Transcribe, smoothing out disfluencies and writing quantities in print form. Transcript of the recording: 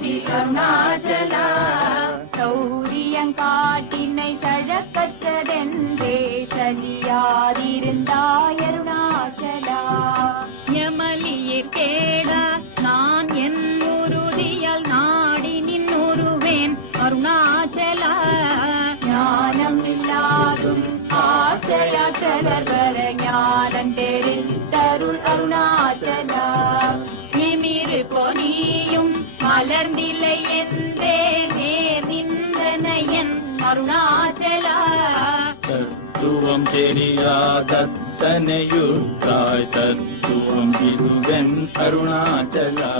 தேவி அருணாச்சலா சௌரியங்காட்டினை சழக்கற்றதென்றே சலியாதிருந்தாய் அருணாச்சலா யமலியே கேடா நான் என் உறுதியால் நாடி நின்னுருவேன் அருணாச்சலா ஞானம் இல்லாதும் ஆச்சலாச்சலர் வர ஞானம் தெரிந்தருள் அருணாச்சலா நிமிரு பொனியும் மலர்ந்தில்லை என்றே நேர் நின்றனையன் அருணாச்சலா தத்துவம் தெரியாதத்தனையுற்றாய் தத்துவம் இதுவென் அருணாச்சலா